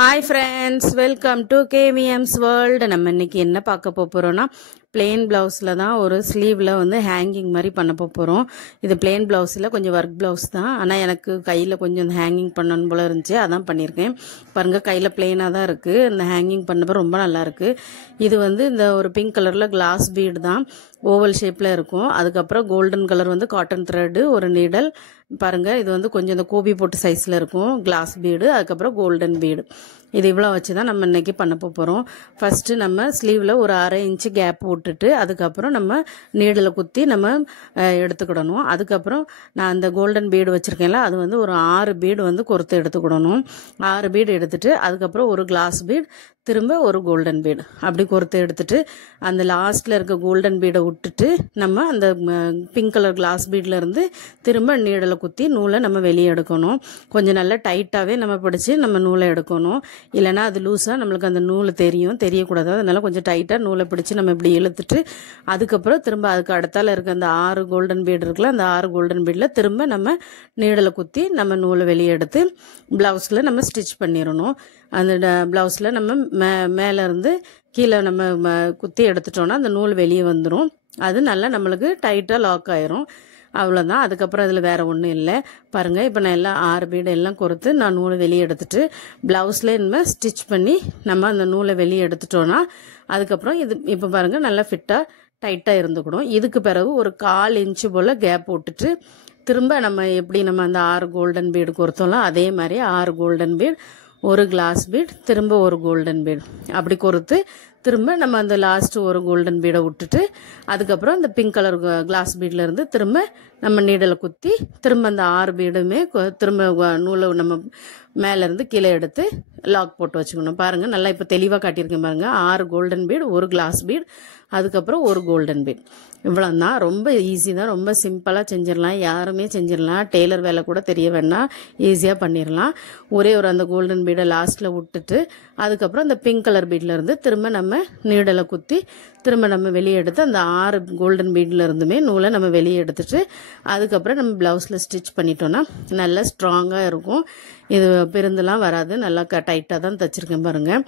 Hi friends, welcome to கேவிஎம்ஸ் world. நம்ம இன்னைக்கு என்ன பார்க்க போகிறோன்னா, பிளெயின் ப்ளவுஸில் தான் ஒரு ஸ்லீவில் வந்து ஹேங்கிங் மாதிரி பண்ண போகிறோம். இது பிளெயின் ப்ளவுஸில் கொஞ்சம் ஒர்க் ப்ளவுஸ் தான், ஆனால் எனக்கு கையில் கொஞ்சம் ஹேங்கிங் பண்ணணும் போல இருந்துச்சு, அதான் பண்ணியிருக்கேன். பாருங்கள், கையில் பிளெயினாக தான் இருக்குது. இந்த ஹேங்கிங் பண்ணப்போ ரொம்ப நல்லாயிருக்கு. இது வந்து இந்த ஒரு பிங்க் கலரில் கிளாஸ் பீடு தான், ஓவல் ஷேப்பில் இருக்கும். அதுக்கப்புறம் கோல்டன் கலர் வந்து காட்டன் த்ரெட்டு, ஒரு நீடல். பாருங்கள், இது வந்து கொஞ்சம் இந்த கோபி போட்டு சைஸில் இருக்கும் கிளாஸ் பீடு. அதுக்கப்புறம் கோல்டன் பீடு. இது இவ்வளோ வச்சு தான் நம்ம இன்றைக்கி பண்ண போகிறோம். ஃபஸ்ட்டு நம்ம ஸ்லீவில் ஒரு 1/2 இன்ச்சு கேப் விட்டுட்டு அதுக்கப்புறம் நம்ம நீடில் குத்தி நம்ம எடுத்துக்கிடணும். அதுக்கப்புறம் நான் அந்த கோல்டன் பீடு வச்சுருக்கேன்ல, அது வந்து ஒரு 6 பீடு வந்து கொறுத்து எடுத்துக்கிடணும். 6 பீடு எடுத்துட்டு அதுக்கப்புறம் ஒரு கிளாஸ் பீடு, திரும்ப ஒரு கோல்டன் பீடு, அப்படி கொறுத்து எடுத்துட்டு அந்த லாஸ்ட்டில் இருக்க கோல்டன் பீடை விட்டுட்டு நம்ம அந்த பிங்க் கலர் கிளாஸ் பீடில் இருந்து திரும்ப நீடலை குத்தி நூலை நம்ம வெளியே எடுக்கணும். கொஞ்சம் நல்லா டைட்டாகவே நம்ம பிடிச்சி நம்ம நூலை எடுக்கணும். இல்லைனா அது லூஸாக நம்மளுக்கு அந்த நூல் தெரியக்கூடாது. அதனால கொஞ்சம் டைட்டாக நூலை பிடிச்சி நம்ம இப்படி இழுத்துட்டு அதுக்கப்புறம் திரும்ப அதுக்கு அடுத்தால இருக்க அந்த 6 கோல்டன் பீடு இருக்குல்ல, அந்த 6 கோல்டன் பீடில் திரும்ப நம்ம நீடலை குத்தி நம்ம நூலை வெளியே எடுத்து ப்ளவுஸில் நம்ம ஸ்டிச் பண்ணிடணும். அந்த ப்ளவுஸில் நம்ம மேலே இருந்து கீழே நம்ம குத்தி எடுத்துட்டோன்னா அந்த நூல் வெளியே வந்துடும். அது நல்லா நம்மளுக்கு டைட்டாக லாக் ஆயிரும். அவ்வளோதான். அதுக்கப்புறம் அதில் வேறு ஒன்றும் இல்லை. பாருங்கள், இப்போ நான் எல்லாம் 6 பீடு எல்லாம் கொடுத்து நான் நூலை வெளியே எடுத்துட்டு ப்ளவுஸில் நம்ம ஸ்டிச் பண்ணி நம்ம அந்த நூலை வெளியே எடுத்துட்டோன்னா அதுக்கப்புறம் இது இப்போ பாருங்கள் நல்லா ஃபிட்டாக டைட்டாக இருந்துக்கணும். இதுக்கு பிறகு ஒரு 1/4 இன்ச்சு போல் கேப் விட்டுட்டு திரும்ப நம்ம எப்படி நம்ம அந்த 6 கோல்டன் பீடு கொடுத்தோம்ல, அதே மாதிரி 6 கோல்டன் பீடு, ஒரு கிளாஸ் பீட், திரும்ப ஒரு கோல்டன் பீட், அப்படி கொடுத்து திரும்ப நம்ம அந்த லாஸ்ட் ஒரு கோல்டன் பீடை விட்டுட்டு அதுக்கப்புறம் அந்த பிங்க் கலர் கிளாஸ் பீட்ல இருந்து திரும்ப நம்ம நீடலை குத்தி திரும்ப அந்த 6 பீடுமே திரும்ப நூலை நம்ம மேலேருந்து கீழே எடுத்து லாக் போட்டு வச்சுக்கணும். பாருங்கள், நல்லா இப்போ தெளிவாக காட்டியிருக்கேன் பாருங்கள். 6 கோல்டன் பீட், ஒரு கிளாஸ் பீட், அதுக்கப்புறம் ஒரு கோல்டன் பீட். இவ்வளோ தான். ரொம்ப ஈஸி தான், ரொம்ப சிம்பிளாக செஞ்சிடலாம். யாருமே செஞ்சிடலாம். டெய்லர் வேலை கூட தெரிய வேண்டாம், ஈஸியாக பண்ணிடலாம். ஒரே ஒரு அந்த கோல்டன் பீடை லாஸ்ட்டில் விட்டுட்டு அதுக்கப்புறம் அந்த பிங்க் கலர் பீடில் இருந்து திரும்ப நம்ம நீடலை குத்தி திரும்ப நம்ம வெளியே எடுத்து அந்த 6 கோல்டன் பீடில் இருந்துமே நூலை நம்ம வெளியே எடுத்துட்டு அதுக்கப்புறம் நம்ம ப்ளவுஸில் ஸ்டிச் பண்ணிட்டோன்னா நல்லா ஸ்ட்ராங்காக இருக்கும். இது பெருந்தெல்லாம் வராது. நல்லா டைட்டாக தான் தைச்சிருக்கேன் பாருங்கள்.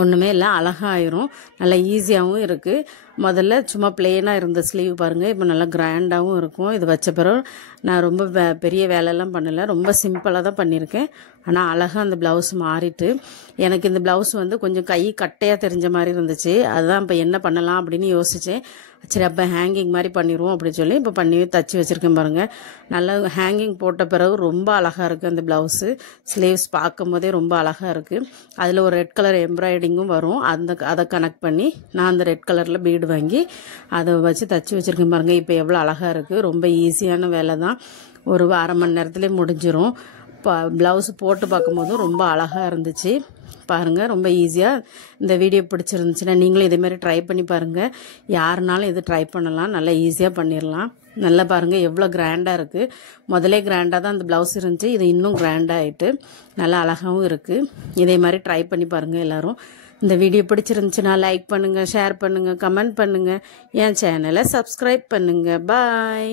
ஒன்றுமே இல்லை, அழகாயிரும். நல்லா ஈஸியாகவும் இருக்குது. முதல்ல சும்மா பிளெயினாக இருந்த ஸ்லீவ் பாருங்கள், இப்போ நல்லா கிராண்டாகவும் இருக்கும். இது வச்ச பிறகு நான் ரொம்ப பெரிய வேலையெல்லாம் பண்ணலை, ரொம்ப சிம்பிளாக தான் பண்ணியிருக்கேன். ஆனால் அழகாக அந்த ப்ளவுஸ் மாறிட்டு எனக்கு இந்த ப்ளவுஸ் வந்து கொஞ்சம் கை கட்டையாக தெரிஞ்ச மாதிரி இருந்துச்சு. அதுதான் இப்போ என்ன பண்ணலாம் அப்படின்னு யோசித்தேன். சரி, அப்போ ஹேங்கிங் மாதிரி பண்ணிடுவோம் அப்படின்னு சொல்லி இப்போ பண்ணி தச்சு வச்சுருக்கேன் பாருங்கள். நல்லா ஹேங்கிங் போட்ட பிறகு ரொம்ப அழகாக இருக்குது அந்த ப்ளவுஸு. ஸ்லீவ்ஸ் பார்க்கும் போதே ரொம்ப அழகாக இருக்குது. அதில் ஒரு ரெட் கலர் எம்ப்ராய்டிங்கும் வரும். அதை கனெக்ட் பண்ணி நான் அந்த ரெட் கலரில் பீடு வாங்கி அதை வச்சு தச்சு வச்சுருக்கேன் பாருங்கள். இப்போ எவ்வளோ அழகாக இருக்குது. ரொம்ப ஈஸியான வேலை தான், ஒரு 1/2 மணி நேரத்துலேயே முடிஞ்சிடும். ப்ளவுஸ் போட்டு பார்க்கும்போதும் ரொம்ப அழகாக இருந்துச்சு பாருங்கள். ரொம்ப ஈஸியாக. இந்த வீடியோ பிடிச்சிருந்துச்சுன்னா நீங்களும் இதேமாதிரி ட்ரை பண்ணி பாருங்கள். யாருனாலும் இது ட்ரை பண்ணலாம், நல்லா ஈஸியாக பண்ணிடலாம். நல்லா பாருங்கள் எவ்வளோ கிராண்டாக இருக்குது. முதலே கிராண்டாக தான் அந்த ப்ளவுஸ் இருந்துச்சு, இது இன்னும் கிராண்டாக ஆகிட்டு நல்லா அழகாகவும் இருக்குது. இதே மாதிரி ட்ரை பண்ணி பாருங்கள் எல்லோரும். இந்த வீடியோ பிடிச்சிருந்துச்சுன்னா லைக் பண்ணுங்கள், ஷேர் பண்ணுங்கள், கமெண்ட் பண்ணுங்கள், என் சேனலை சப்ஸ்கிரைப் பண்ணுங்கள். பாய்.